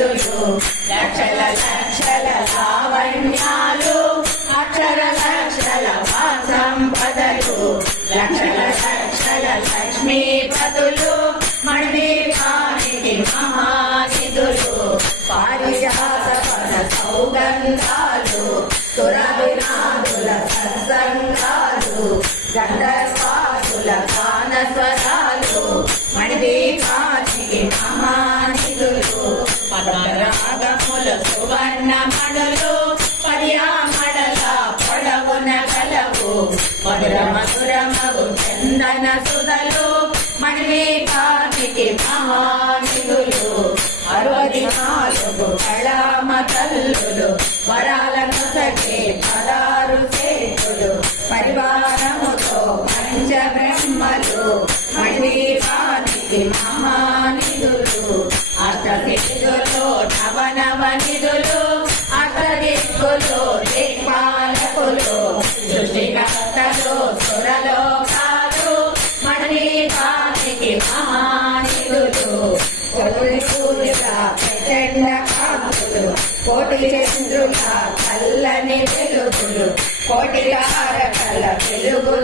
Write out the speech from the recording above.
నిధులు లక్షల లక్షల లావణ్యాలు అక్షర లక్షల సంపదలు లక్షల లక్షల లక్ష్మీపతులు మణిదీపానికి మహానిధులు పారిజాత పద సౌగంధాలు సురవినాదుల సత్సంగాలు గంధర్వాదుల గానస్వరాలు మణిదీపానికి మహానిధులు పద్మరాగములు సువర్ణ మణులు పర్యామడల పొడవున కలవు మధుర మధురమగు చందన సుధలు మణిదీపానికి మహానిధులు 64 కళామ తల్లులు వరాలను సగే 16 చేతులు పరివారముతో పంచబ్రహ్మలు మణిదీపానికి మహానిధులు అష్టదిక్కులు నవనవ నిధులు అష్టదిక్కులు దిక్పాలకులు సృష్టికర్తలు సురలోకాలు మణిదీపానికి మహానిధులు కోటి సూర్యుల ప్రచండ కాంతులు కోటి చంద్రుల చల్లని వెలుగులు కోటి తారకల వెలుగు